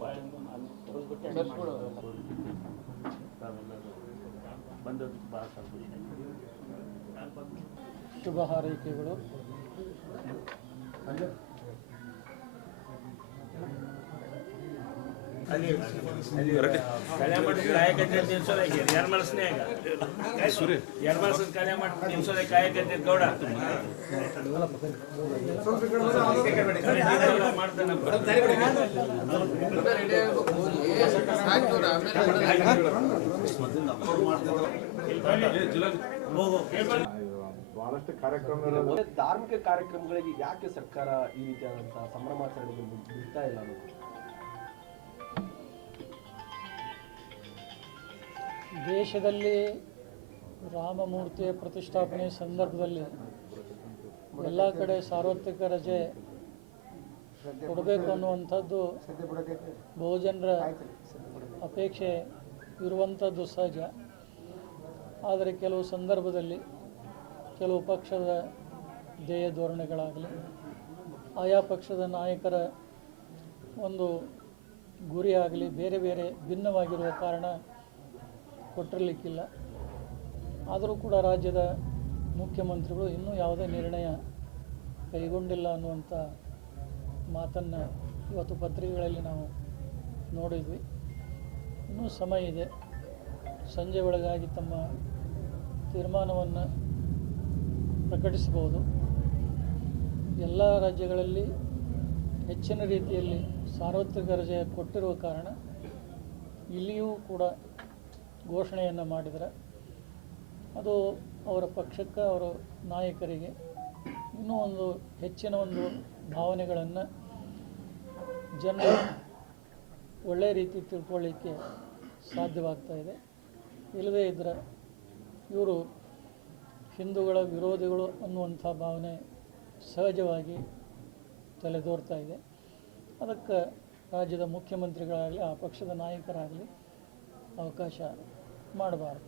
ಬಾಳೆಹಣ್ಣು ನಾನು ಬಿಟ್ಟು ತಾವೆಲ್ಲರೂ ಬಂದದ್ದು ಭಾಳ ಸಂತೋಷ ಆಯಿತು. ಶುಭ ಹಾರೈಕೆಗಳು. ಕಲ್ಯಾಣ ಮಾಡಿದ್ರೆ ಕಾಯಕತ್ತೆ ನಿಲ್ಸೋದಕ್ಕೆ ಯಾರು ಮನಸ್ಸಿನಾಗ ಎರಡು ಮನಸ್ಸಿನ ಕಲ್ಯಾಣ ಮಾಡಿ ನಿಲ್ಸೋದಕ್ಕೆ ಕಾಯಕತ್ತೆ ಗೌಡ ಮಾಡ್ತಾನೆ. ಬಹಳಷ್ಟು ಕಾರ್ಯಕ್ರಮ ಧಾರ್ಮಿಕ ಕಾರ್ಯಕ್ರಮಗಳಿಗೆ ಯಾಕೆ ಸರ್ಕಾರ ಈ ರೀತಿಯಾದಂತಹ ಸಂಭ್ರಮಾಚರಣೆಗೆ ಬಿಡ್ತಾ ಇಲ್ಲ ಅನ್ನೋದು? ದೇಶದಲ್ಲಿ ರಾಮಮೂರ್ತಿಯ ಪ್ರತಿಷ್ಠಾಪನೆ ಸಂದರ್ಭದಲ್ಲಿ ಎಲ್ಲ ಕಡೆ ಸಾರ್ವತ್ರಿಕ ರಜೆ ಕೊಡಬೇಕು ಅನ್ನುವಂಥದ್ದು ಬಹುಜನರ ಅಪೇಕ್ಷೆ ಇರುವಂಥದ್ದು ಸಹಜ. ಆದರೆ ಕೆಲವು ಸಂದರ್ಭದಲ್ಲಿ ಕೆಲವು ಪಕ್ಷದ ಧ್ಯೇಯ ಧೋರಣೆಗಳಾಗಲಿ ಆಯಾ ಪಕ್ಷದ ನಾಯಕರ ಒಂದು ಗುರಿಯಾಗಲಿ ಬೇರೆ ಬೇರೆ ಭಿನ್ನವಾಗಿರುವ ಕಾರಣ ಕೊಟ್ಟಿರಲಿಕ್ಕಿಲ್ಲ. ಆದರೂ ಕೂಡ ರಾಜ್ಯದ ಮುಖ್ಯಮಂತ್ರಿಗಳು ಇನ್ನೂ ಯಾವುದೇ ನಿರ್ಣಯ ಕೈಗೊಂಡಿಲ್ಲ ಅನ್ನುವಂಥ ಮಾತನ್ನು ಇವತ್ತು ಪತ್ರಿಕೆಗಳಲ್ಲಿ ನಾವು ನೋಡಿದ್ವಿ. ಇನ್ನೂ ಸಮಯ ಇದೆ, ಸಂಜೆ ಒಳಗಾಗಿ ತಮ್ಮ ತೀರ್ಮಾನವನ್ನು ಪ್ರಕಟಿಸಬಹುದು. ಎಲ್ಲ ರಾಜ್ಯಗಳಲ್ಲಿ ಹೆಚ್ಚಿನ ರೀತಿಯಲ್ಲಿ ಸಾರ್ವತ್ರಿಕ ರಜೆ ಕೊಟ್ಟಿರುವ ಕಾರಣ ಇಲ್ಲಿಯೂ ಕೂಡ ಘೋಷಣೆಯನ್ನು ಮಾಡಿದರೆ ಅದು ಅವರ ಪಕ್ಷಕ್ಕೆ ಅವರ ನಾಯಕರಿಗೆ ಇನ್ನೂ ಒಂದು ಹೆಚ್ಚಿನ ಒಂದು ಭಾವನೆಗಳನ್ನು ಜನರು ಒಳ್ಳೆಯ ರೀತಿ ತಿಳ್ಕೊಳ್ಳಿಕ್ಕೆ ಸಾಧ್ಯವಾಗ್ತಾಯಿದೆ. ಇಲ್ಲದೇ ಇದ್ದರೆ ಇವರು ಹಿಂದೂಗಳ ವಿರೋಧಿಗಳು ಅನ್ನುವಂಥ ಭಾವನೆ ಸಹಜವಾಗಿ ತಲೆದೋರ್ತಾ ಇದೆ. ಅದಕ್ಕೆ ರಾಜ್ಯದ ಮುಖ್ಯಮಂತ್ರಿಗಳಾಗಲಿ ಆ ಪಕ್ಷದ ನಾಯಕರಾಗಲಿ ಅವಕಾಶ ಮಾಡಬಾರ್ದು.